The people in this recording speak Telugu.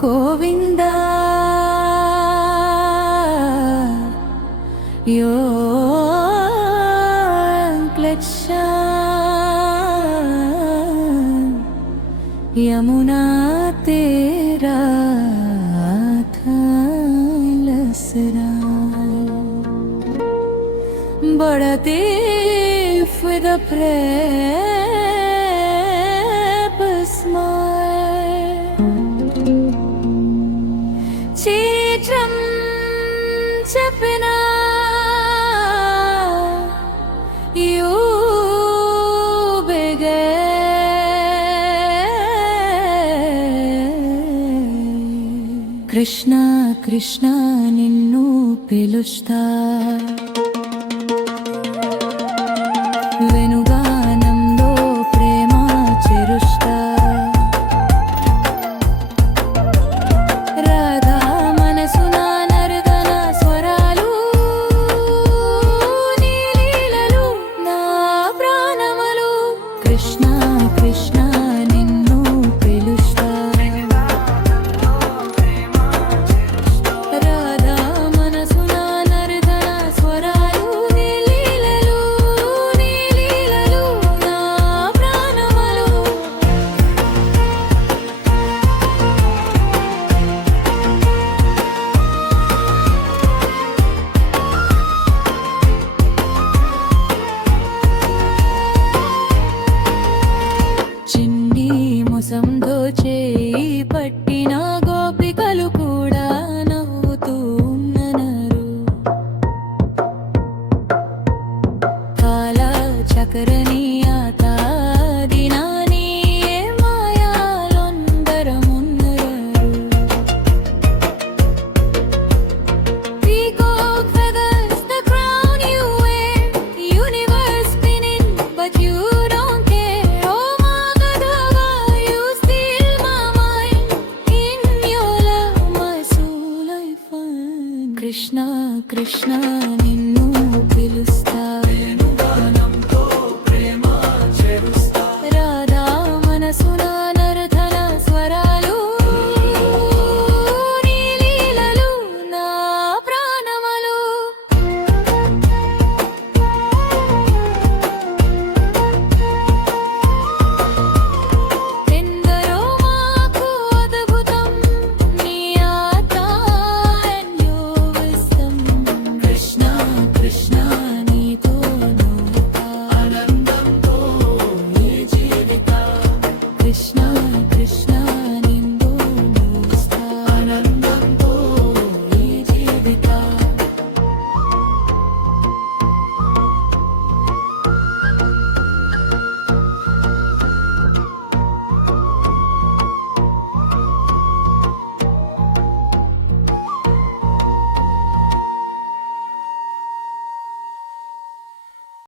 గోవిందా यमुना तेरा था लसरा बड़ा deep with a precious smile చీట్రం చెప్పినా కృష్ణ కృష్ణ నిన్ను పిలుస్తా వెనుగానంలో ప్రేమ చెరుస్తా రాధా మనసున నర్దన స్వరాలు నీ లీలలు నా ప్రాణములు కృష్ణ కృష్ణ నిన్ను పిలుస్తా మోసంతో చేయి పట్టిన గోపికలు కూడా నవ్వుతూ ఉన్ననారు కాల చక్రని ఆతాదినాని ఏ మాయాలొందరమున్నరు Peacock feathers the crown you wear universe spinning but you don't care oh Magadava you steal my mind in your love my soul I find Krishna Krishna నిన్ను పిలుస్తా